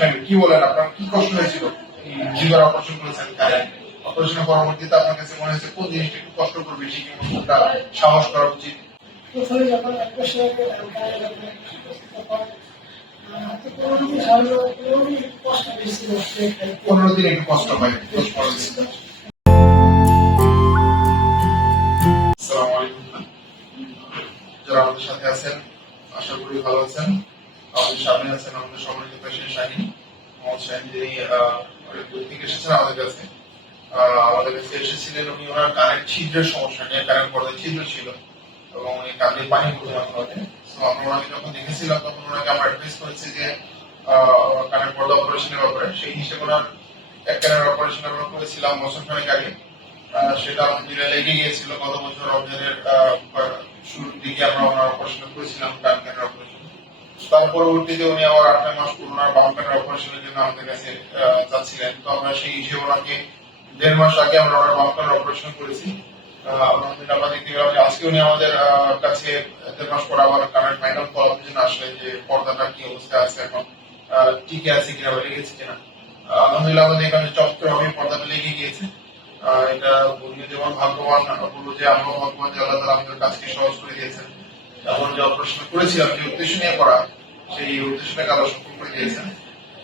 স্বামী, কি বলেন আপনার? কি কষ্ট হয়েছিল? জিভার অপারেশন করেছেন কারেন্ট অপারেশনের পরবর্তীতে আপনার কাছে মনে হয়েছে কোন জিনিসটা একটু কষ্ট করবে কি কোনটা সাহস করা উচিত? প্রথমে যখন কোনো কোনো পনেরো দিন একটু কষ্ট হয় যারা আমাদের সাথে আছেন আশা করি ভালো আছেন। আমাদের সামনে আছেন আমাদের সম্মানিত পেশেন্ট শাহিন। দূর থেকে এসেছেন আমাদের কাছে। আমাদের কাছে এসেছিলেন উনি ওনার কানের ছিদ্রের সমস্যা নিয়ে কানের পর্দায় ছিদ্র ছিল। এবং উনি পানি তো আমরা ওনাকে যখন দেখেছিলাম, তখন ওনাকে আমরা অ্যাডভাইস করেছি যে কানের পর্দা অপারেশনের ব্যাপারে। সেই হিসেবে ওনার এক কানের অপারেশন আমরা করেছিলাম বছর খানেক আগে। সেটা আলহামদুলিল্লাহ লেগে গিয়েছিল। গত বছর রমজানের শুরুর দিকে আমরা ওনার অপারেশন করেছিলাম, কান কানের তার পরবর্তীতে উনি আবার আট, নয় মাস পর ওনার বাম কানের অপারেশনের জন্য আমাদের কাছে যাচ্ছিলেন। তো আমরা সেই হিসেবে ওনাকে দেড় মাস আগে আমরা ওনার বাম কানের অপারেশন করেছি আলহামদুলিল্লাহ দেখতে পেলাম যে আজকে উনি আমাদের কাছে দেড় মাস পর আবার কানের ফাইনাল ফলাফলের জন্য আসলেন যে পর্দাটা কি অবস্থায় আছে এখন টিকে আছে কিনা বা লেগেছে কিনা। আলহামদুলিল্লাহ আমাদের এখানে চমৎকারভাবে পর্দাটা লেগে গিয়েছে। এটা বললে যেমন ভাগ্যবান বলব যে আমরা ভাগ্যবান যে আল্লাহ তালা আমাদের কাজকে সহজ করে দিয়েছেন। এমন যে অপারেশন করেছিলাম যে উদ্দেশ্য নিয়ে করা সেই উদ্দেশ্যটাকে আল্লাহ সফল করে দিয়েছেন।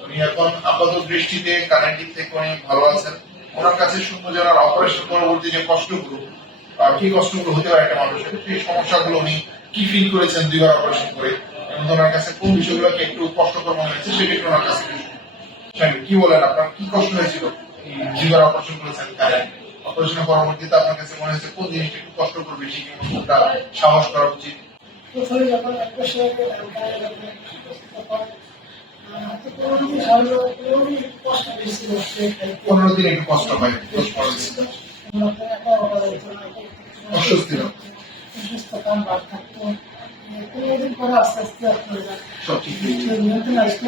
উনি এখন আপাত দৃষ্টিতে, কানের দিক থেকে অনেক ভালো আছেন। ওনার কাছে শুনব যে ওনার অপারেশন পরবর্তী যে কষ্টগুলো কি কষ্টগুলো হতে পারে একটা মানুষের, সেই সমস্যাগুলো উনি কি ফিল করেছেন দুইবার অপারেশন করে, এবং ওনার কাছে কোন বিষয়গুলোকে একটু কষ্টকর মনে হয়েছে সেটা একটু ওনার কাছে কি বলেন আপনার? কি কষ্ট হয়েছিল? দুইবার অপারেশন করেছেন কারেন্ট অপারেশনের পরবর্তীতে আপনার কাছে মনে হয়েছে কোন জিনিসটা একটু কষ্ট করবে বেশি কি সাহস করা উচিত। প্রথমে যখন তখন পনেরো দিন একটু কষ্ট হয় অস্বস্তি অসুস্থতার থাকতো। পরে আস্তে আস্তে আপনার আসতো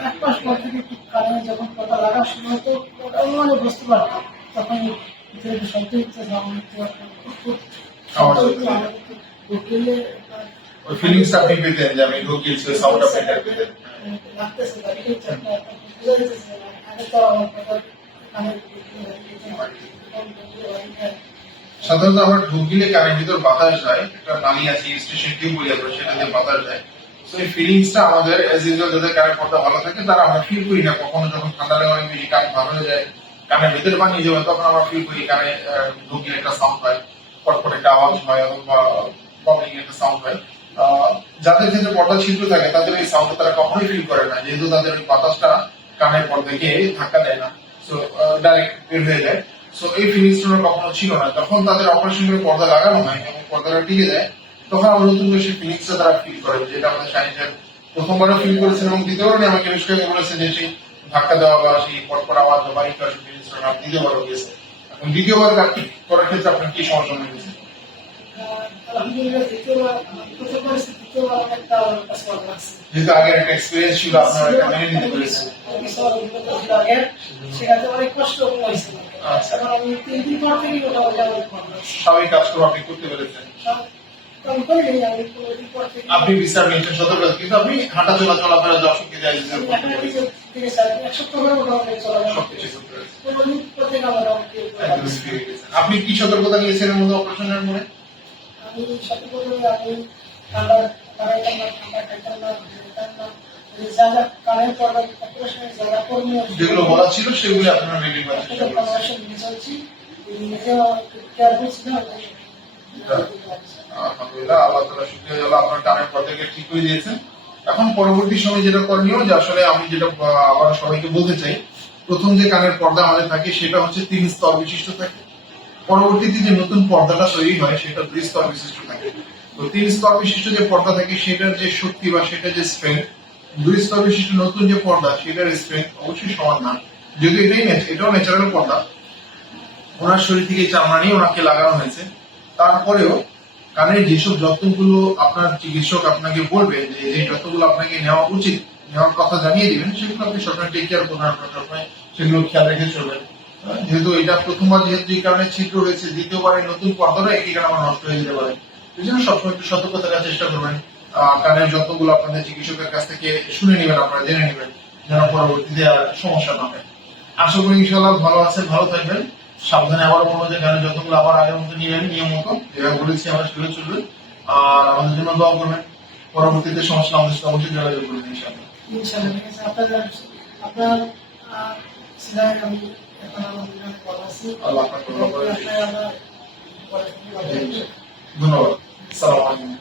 এক মাস পর থেকে একটু কারণে যখন কথা লাগা শুরু হতো মানে বুঝতে পারতাম তখন ভিতরে শব্দ হচ্ছে ঢুকিলে ওই ফিলিংসটা আপনি পেতেন যে আমি ঢুকিয়েছি সাউন্ড আপনি ঢুকিয়ে সাধারণত আমরা ঢুক দিলে কানের ভিতর বাতাস যায়, একটা নালি আছে স্টেশন টিউব বলি আমরা, সেটাতে বাতাস যায়। তো এই ফিলিংসটা আমাদের এজ ইউজুয়াল যাদের কানের পর্দা ভালো থাকে, তারা আমরা ফিল করি না। কখনো যখন ঠান্ডা লাগে অনেক বেশি কান ভালো হয়ে যায়, কানের ভিতরে পানি যাবে তখন আমরা ফিল করি কানে ঢুকলে একটা সাউন্ড হয়, পটপট একটা আওয়াজ হয়, অথবা একটা সাউন্ড হয় যাদের ক্ষেত্রে পর্দা ছিদ্র থাকে, তাদের এই সাউন্ড তারা কখনোই ফিল করে না। যেহেতু তাদের বাতাসটা কানের পর্দাকে ধাক্কা দেয় না সো ডাইরেক্ট বের হয়ে যায়। সো এই কখনো ছিল না। যখন তাদের অপারেশন করে পর্দা লাগানো হয় এবং পর্দাটা টিকে যায়, তখন আবার নতুন করে সেই ফিলিংসটা তারা ফিল করে, যেটা আমাদের সাইন্সের প্রথমবারও ফিল করেছেন এবং দ্বিতীয়বার আমাকে নিষ্কৃত বলেছেন যে সেই ধাক্কা দেওয়া বা সেই পটপট আওয়াজ বা দ্বিতীয়বারও গিয়েছে এখন দ্বিতীয়বার করার ক্ষেত্রে আপনার কি সমস্যা হয়েছে আলহামদুলিল্লাহ দ্বিতীয়বার প্রথমবার দ্বিতীয়বার একটা কাছে ভালো লাগছে যেহেতু আগের একটা এক্সপিরিয়েন্স ছিল আপনারা এটা মেনে নিতে পেরেছেন। সেটাতে অনেক কষ্ট হয়েছিল। আচ্ছা। এখন আমি তিন দিন পর থেকে মোটামুটি আমার ভালো লাগছে। স্বাভাবিক কাজকর্ম আপনি করতে পেরেছেন। বিচার নিয়েছেন সতর্ক কিন্তু আপনি হাঁটা চলা চলাফেরা যাই। আপনি কি সতর্কতা নিয়েছেন এর মধ্যে অপারেশনের মনে? আমি ঠান্ডা কারেন্ট না ঠান্ডা খাইতাম না খেতাম না। যা যা কারেন্ট পড়া অপারেশনের যা যা করণীয় যেগুলো বলা ছিল সেগুলো আপনারা মেনটেন করার চেষ্টা একটা করেছেন পরামর্শ নিয়ে চলছি নিজেও কেয়ারফুল ছিলাম আলহামদুলিল্লাহ আল্লাহ তালা শুক্রিয়া জানালা আপনার টানের পর্দাকে ঠিক করে দিয়েছেন। এখন পরবর্তী সময় যেটা করণীয় যে আসলে আমি যেটা আবার সবাইকে বলতে চাই প্রথম যে কানের পর্দা আমাদের থাকে সেটা হচ্ছে তিন স্তর বিশিষ্ট থাকে। পরবর্তীতে যে নতুন পর্দাটা তৈরি হয়, সেটা দুই স্তর বিশিষ্ট থাকে। তো তিন স্তর বিশিষ্ট যে পর্দা থাকে, সেটার যে শক্তি বা সেটা যে স্ট্রেংথ দুই স্তর বিশিষ্ট নতুন যে পর্দা, সেটার স্ট্রেংথ অবশ্যই সমান না। যদিও এটাই এটাও ন্যাচারাল পর্দা। ওনার শরীর থেকে চামড়া নিয়ে ওনাকে লাগানো হয়েছে। তারপরেও কানের যেসব যত্নগুলো আপনার চিকিৎসক আপনাকে বলবে যে যে যত্নগুলো আপনাকে নেওয়া উচিত, নেওয়ার কথা জানিয়ে দিবেন, সেগুলো আপনি সবসময় টেক কেয়ার করবেন, আপনার সবসময় সেগুলো খেয়াল রেখে চলবেন। যেহেতু এটা প্রথমবার যেহেতু এই কারণে ছিদ্র হয়েছে দ্বিতীয়বারে নতুন পর্দাটা একই কারণে আমার নষ্ট হয়ে যেতে পারে। এই জন্য সবসময় একটু সতর্ক থাকার চেষ্টা করবেন। কানের যত্নগুলো আপনাদের চিকিৎসকের কাছ থেকে শুনে নেবেন, আপনারা জেনে নেবেন, যেন পরবর্তীতে আর সমস্যা না হয়। আশা করি ইনশাল্লাহ ভালো আছেন, ভালো থাকবেন। সাবধানে আবার বলব যে গানের যতগুলো আবার আগের মতো নিয়ে নেন নিয়ম মতো। যেভাবে বলেছি, আমরা সেভাবে চলবে। আর আমাদের জন্য দোয়া করবেন। পরবর্তীতে সমস্যা আমাদের সাথে অবশ্যই যোগাযোগ করবেন ইনশাল্লাহ আছে। আপনার আপনার আহ, ছেলে আমি এখন আমাদের ভালো আছি আল্লাহ আপনাকে ভালো করে দিন। আপনার আমরা পরে থেকে ভালো থাকবো। ধন্যবাদ সালাম আলাইকুম